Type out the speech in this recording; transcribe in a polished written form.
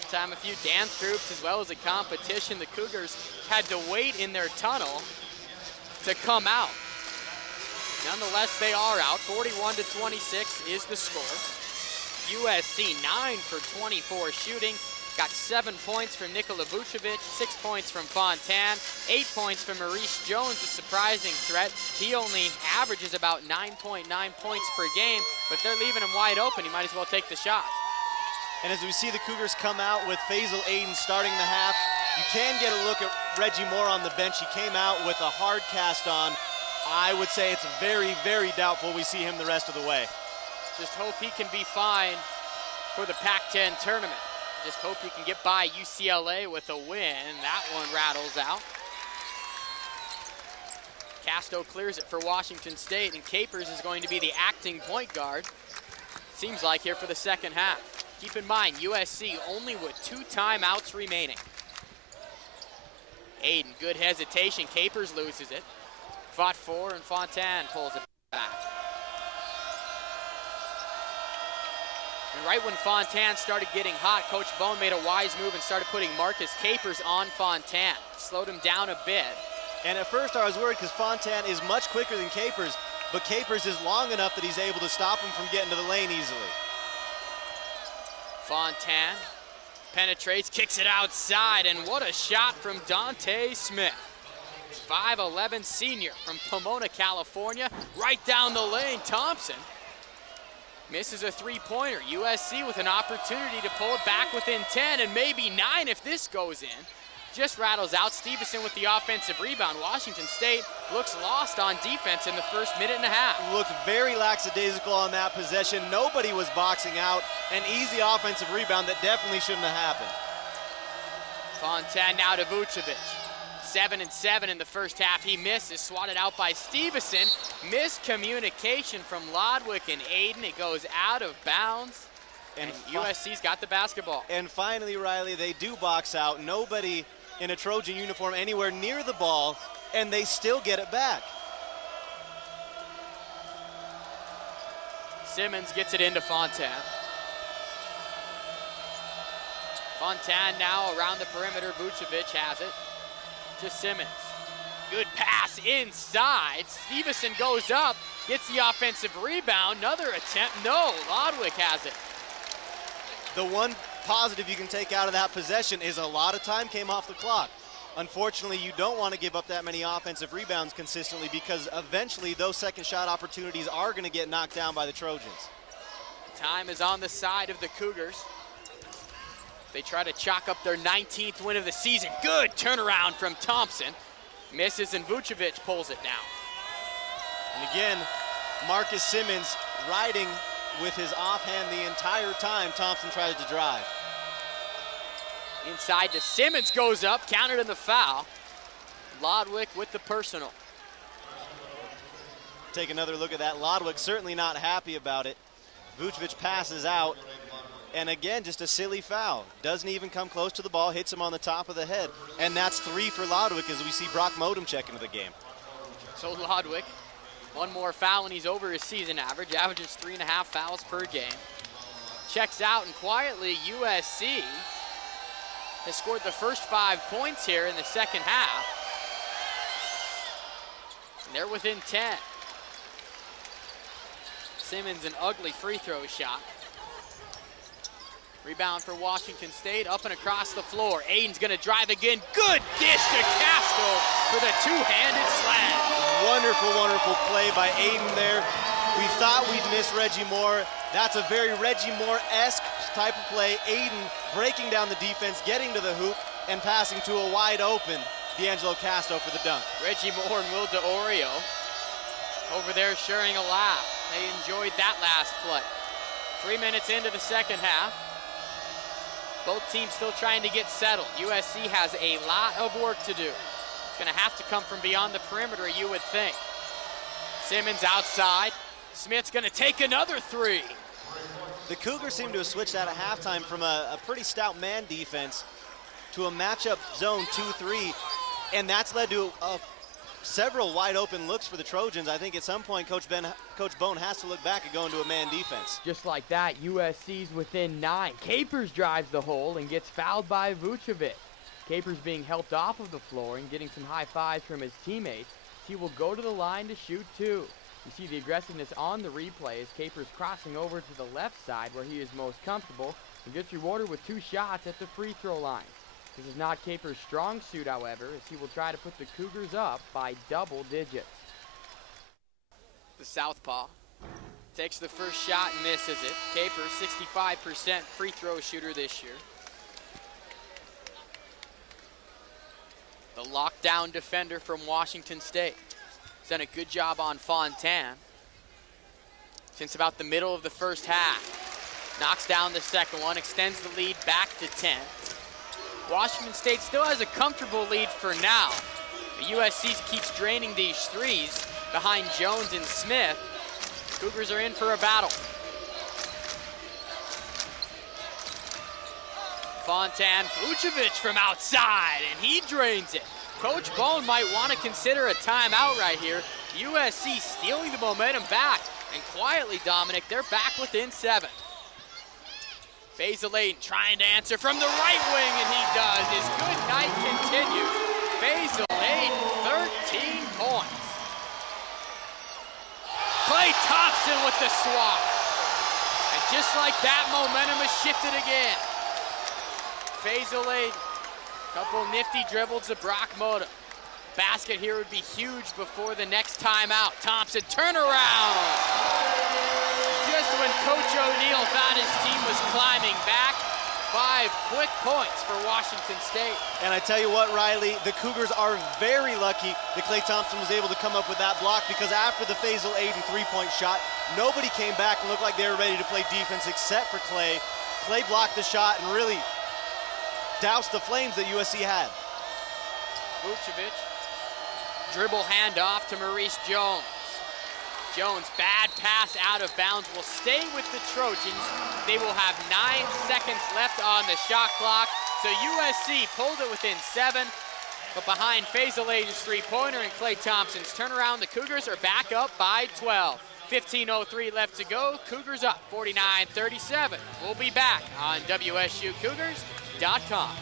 halftime. A few dance groups as well as the competition. The Cougars had to wait in their tunnel to come out. Nonetheless, they are out. 41-26 is the score. USC 9 for 24 shooting. Got 7 points from Nikola Vucevic, 6 points from Fontan, 8 points from Maurice Jones, a surprising threat. He only averages about 9.9 points per game, but if they're leaving him wide open, he might as well take the shot. And as we see the Cougars come out with Faisal Aiden starting the half, you can get a look at Reggie Moore on the bench. He came out with a hard cast on. I would say it's very, very doubtful we see him the rest of the way. Just hope he can be fine for the Pac-10 tournament. Just hope he can get by UCLA with a win. That one rattles out. Casto clears it for Washington State, and Capers is going to be the acting point guard, seems like, here for the second half. Keep in mind, USC only with 2 timeouts remaining. Aiden, good hesitation. Capers loses it. Fought for, and Fontan pulls it back. And right when Fontan started getting hot, Coach Bone made a wise move and started putting Marcus Capers on Fontan. Slowed him down a bit. And at first I was worried because Fontan is much quicker than Capers, but Capers is long enough that he's able to stop him from getting to the lane easily. Fontan penetrates, kicks it outside, and what a shot from Dante Smith. 5'11" senior from Pomona, California. Right down the lane, Thompson misses a three-pointer. USC with an opportunity to pull it back within 10 and maybe 9 if this goes in. Just rattles out. Stevenson with the offensive rebound. Washington State looks lost on defense in the first minute and a half. Looked very lackadaisical on that possession. Nobody was boxing out. An easy offensive rebound that definitely shouldn't have happened. Fontan now to Vucevic. 7 and 7 in the first half. He misses, swatted out by Stevenson. Miscommunication from Lodwick and Aiden. It goes out of bounds, and USC's got the basketball. And finally, Riley, they do box out. Nobody in a Trojan uniform anywhere near the ball, and they still get it back. Simmons gets it into Fontan. Fontan now around the perimeter. Vucevic has it to Simmons. Good pass inside. Stevenson goes up, gets the offensive rebound. Another attempt. No, Lodwick has it. The one positive you can take out of that possession is a lot of time came off the clock. Unfortunately, you don't want to give up that many offensive rebounds consistently because eventually those second shot opportunities are going to get knocked down by the Trojans. Time is on the side of the Cougars. They try to chalk up their 19th win of the season. Good turnaround from Thompson. Misses, and Vucevic pulls it down. And again, Marcus Simmons riding with his offhand the entire time Thompson tries to drive. Inside to Simmons, goes up, countered in the foul. Lodwick with the personal. Take another look at that. Lodwick certainly not happy about it. Vucevic passes out. And again, just a silly foul. Doesn't even come close to the ball, hits him on the top of the head. And that's 3 for Lodwick as we see Brock Modem check into the game. So Lodwick, one more foul and he's over his season average. Averages 3.5 fouls per game. Checks out, and quietly USC has scored the first 5 points here in the second half. And they're within 10. Simmons, an ugly free throw shot. Rebound for Washington State, up and across the floor. Aiden's gonna drive again. Good dish to Castro for the two-handed slam. Wonderful, wonderful play by Aiden there. We thought we'd miss Reggie Moore. That's a very Reggie Moore-esque type of play. Aiden breaking down the defense, getting to the hoop, and passing to a wide open D'Angelo Castro for the dunk. Reggie Moore and Will DeOrio over there sharing a laugh. They enjoyed that last play. 3 minutes into the second half. Both teams still trying to get settled. USC has a lot of work to do. It's gonna have to come from beyond the perimeter, you would think. Simmons outside. Smith's gonna take another 3. The Cougars seem to have switched out of halftime from a pretty stout man defense to a matchup zone 2-3, and that's led to a several wide open looks for the Trojans. I think at some point Coach Bone has to look back and go into a man defense. Just like that, USC's within 9. Capers drives the hole and gets fouled by Vucevic. Capers being helped off of the floor and getting some high fives from his teammates. He will go to the line to shoot 2. You see the aggressiveness on the replay as Capers crossing over to the left side where he is most comfortable and gets rewarded with 2 shots at the free throw line. This is not Capers' strong suit, however, as he will try to put the Cougars up by double digits. The southpaw takes the first shot and misses it. Capers, 65% free throw shooter this year. The lockdown defender from Washington State. He's done a good job on Fontaine since about the middle of the first half. Knocks down the second one, extends the lead back to 10. Washington State still has a comfortable lead for now. The USC keeps draining these threes behind Jones and Smith. Cougars are in for a battle. Fontaine, Vucevic from outside, and he drains it. Coach Bone might want to consider a timeout right here. USC stealing the momentum back, and quietly, Dominic, they're back within 7. Faisal Aiden trying to answer from the right wing, and he does. His good night continues. Faisal Aiden, 13 points. Klay Thompson with the swat. And just like that, momentum has shifted again. Faisal Aiden, couple nifty dribbles to Brock Moda. Basket here would be huge before the next timeout. Thompson, turnaround. Just when Coach O'Neal thought his team was climbing back, 5 quick points for Washington State. And I tell you what, Riley, the Cougars are very lucky that Klay Thompson was able to come up with that block, because after the Faisal Aiden 3-point shot, nobody came back and looked like they were ready to play defense except for Klay. Klay blocked the shot and really doused the flames that USC had. Vucevic, dribble handoff to Maurice Jones. Jones, bad pass out of bounds, will stay with the Trojans. They will have 9 seconds left on the shot clock. So USC pulled it within 7, but behind Faisal Aiden's 3-pointer and Klay Thompson's turnaround, the Cougars are back up by 12. 15:03 left to go. Cougars up 49-37. We'll be back on WSUCougars.com.